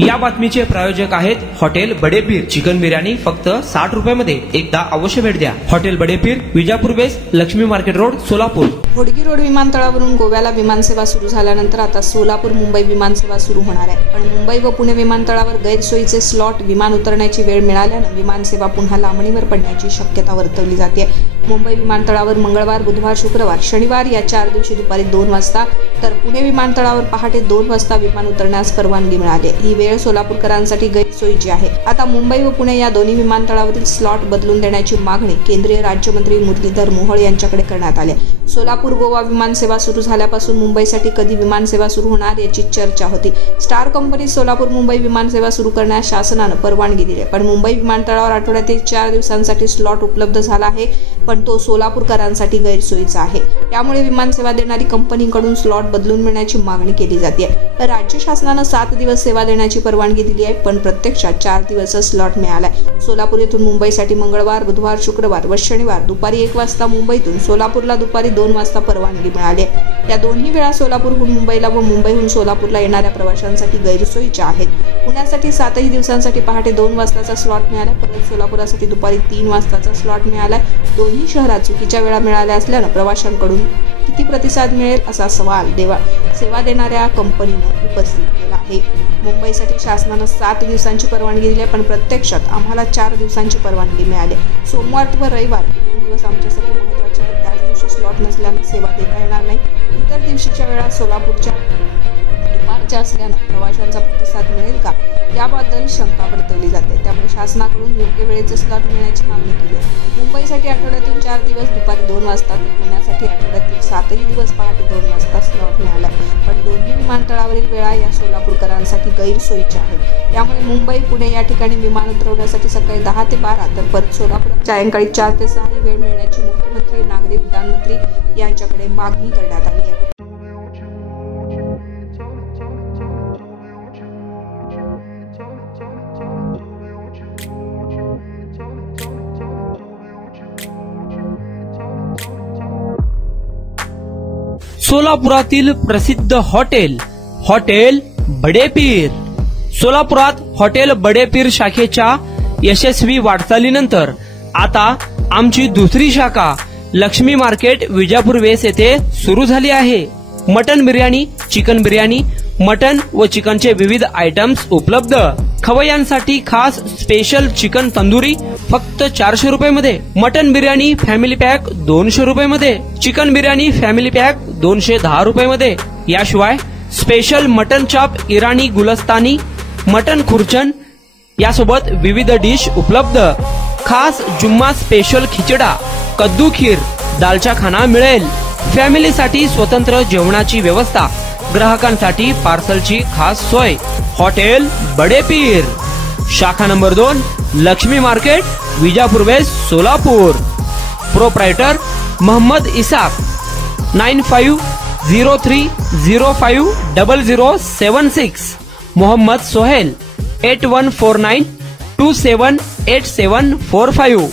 या बातमीचे प्रायोजक आहेत हॉटेल बडेपीर। चिकन बिर्याणी फक्त 60 रुपयामध्ये। एकदा अवश्य भेट द्या। Hotel Badepir, Vijapur west, Lakshmi market road, Solapur. Hodgi road विमानतळावरून गोव्याला विमानसेवा सुरू झाल्यानंतर आता सोलापूर मुंबई विमानसेवा सुरू होणार आहे। पण मुंबई व पुणे विमानतळावर गैरसोयीचे स्लॉट, विमान उतरण्याची वेळ मिळाल्याने विमानसेवा पुन्हा लांबणीवर पडण्याची शक्यता वर्तवली जाते। मुंबई विमानतळावर मंगळवार, बुधवार, शुक्रवार, शनिवार या 4 दिवशी दुपारी 2 वाजता तर पुणे विमानतळावर पहाटे 2 वाजता विमान उतरण्यास परवानगी मिळाली। ही वेळ सोलापूरकरांसाठी गैरसोयीची आहे। आता मुंबई व पुणे या दोन्ही विमानतळावरील स्लॉट बदलून देण्याची मागणी केंद्रीय राज्यमंत्री मुरलीधर मोहोळ यांच्याकडे करण्यात आली। सोलापूर गोवा विमानसेवा सुरू झाल्यापासून मुंबईसाठी कधी विमानसेवा सुरू होणार याची चर्चा होती। स्टार कंपनी सोलापूर मुंबई विमानसेवा सुरू करण्यास शासनाने परवानगी दिली, पण मुंबई विमानतळावर आठवड्यातील 4 दिवसांसाठी स्लॉट उपलब्ध झाला आहे, पण तो सोलापूरकरांसाठी गैरसोयीचा आहे। त्यामुळे विमानसेवा देणारी कंपनीकडून स्लॉट बदलून मिळण्याची मागणी केली जाते। तर राज्य शासनाने 7 दिवस सेवा देण्याची परवानगी दिली आहे, पण प्रत्यक्षात 4 दिवस स्लॉट मिळालाय। सोलापूर येथून मुंबईसाठी मंगळवार, बुधवार, शुक्रवार व शनिवार दुपारी 1 वाजता, मुंबईतून सोलापूरला दुपारी 2 वाजता परवानगी मिळाली। या दोन्ही वेळा सोलापूरहून मुंबईला व मुंबईहून सोलापूरला येणाऱ्या प्रवाशांसाठी गैरसोयीच्या आहेत। पुण्यासाठी 7 दिवसांसाठी पहाटे 2 वाजताचा स्लॉट मिळाला, परत सोलापुरासाठी दुपारी 3 वाजताचा स्लॉट मिळाला। दोन्ही शहरात चुकीच्या वेळा मिळाल्या असल्याने प्रवाशांकडून किती प्रतिसाद मिळेल असा सवाल सेवा देणाऱ्या कंपनीने उपस्थित केला आहे। मुंबईसाठी शासनाने 7 दिवसांची परवानगी दिली, पण प्रत्यक्षात आम्हाला 4 दिवसांची परवानगी मिळाली। सोमवार व रविवार 2 दिवस आमच्यासाठी महत्त्वाचे आहेत। त्याच दिवशी स्लॉट नसल्याने सेवा देता येणार नाही। इतर दिवशीच्या वेळा सोलापूरच्या दुपारच्या असल्याने प्रवाशांचा प्रतिसाद मिळेल का याबद्दल शंका वर्तवली जाते। त्यामुळे शासनाकडून योग्य वेळेचे स्लॉट मिळण्याची मागणी केली आहे। मुंबईसाठी आठवड्यातून 4 दिवस दुपारी 2 वाजता, पुण्यासाठी आठवड्यातील 7 दिवस पहाटे 2 वाजता स्लॉट मिळाला, पण दोन्ही विमानतळावरील वेळा या सोलापूरकरांसाठी गैरसोयीच्या आहेत। त्यामुळे मुंबई, पुणे या ठिकाणी विमान उतरवण्यासाठी सकाळी 10 ते 12 तर परत सोलापूर सायंकाळी 4 ते 6 ही वेळ मिळण्याची मुख्यमंत्री, नागरी उड्डाण मंत्री यांच्याकडे मागणी करण्यात आली आहे। सोलापुरातील प्रसिद्ध हॉटेल बडेपीर। सोलापुरात हॉटेल बडेपीर शाखेच्या यशस्वी वाटचालीनंतर आता आमची दुसरी शाखा लक्ष्मी मार्केट, विजापूर वेस्ट येथे सुरू झाली आहे। Mutton biryani, chicken biryani, mutton व चिकनचे विविध आयटम्स उपलब्ध। खवय्यांसाठी खास स्पेशल चिकन तंदुरी फक्त 400 रुपयामध्ये, मटन बिर्याणी फॅमिली पॅक 200 रुपयामध्ये, चिकन बिर्याणी फॅमिली पॅक 210 रुपयामध्ये। याशिवाय स्पेशल मटन चाप, इराणी गुलस्तानी, मटन खुर्चन यासोबत विविध डिश उपलब्ध। खास जुम्मा स्पेशल खिचडा, कद्दू खीर, दालचा खाना मिळेल। फॅमिलीसाठी स्वतंत्र जेवणाची व्यवस्था, ग्राहकांसाठी पार्सलची खास सोय। हॉटेल बडेपीर, शाखा number 2, Laxmi market, Vijapur west, Solapur. Proprietor Mohammed Isaq, 9503050076। Mohammed Sohel, 8149278745।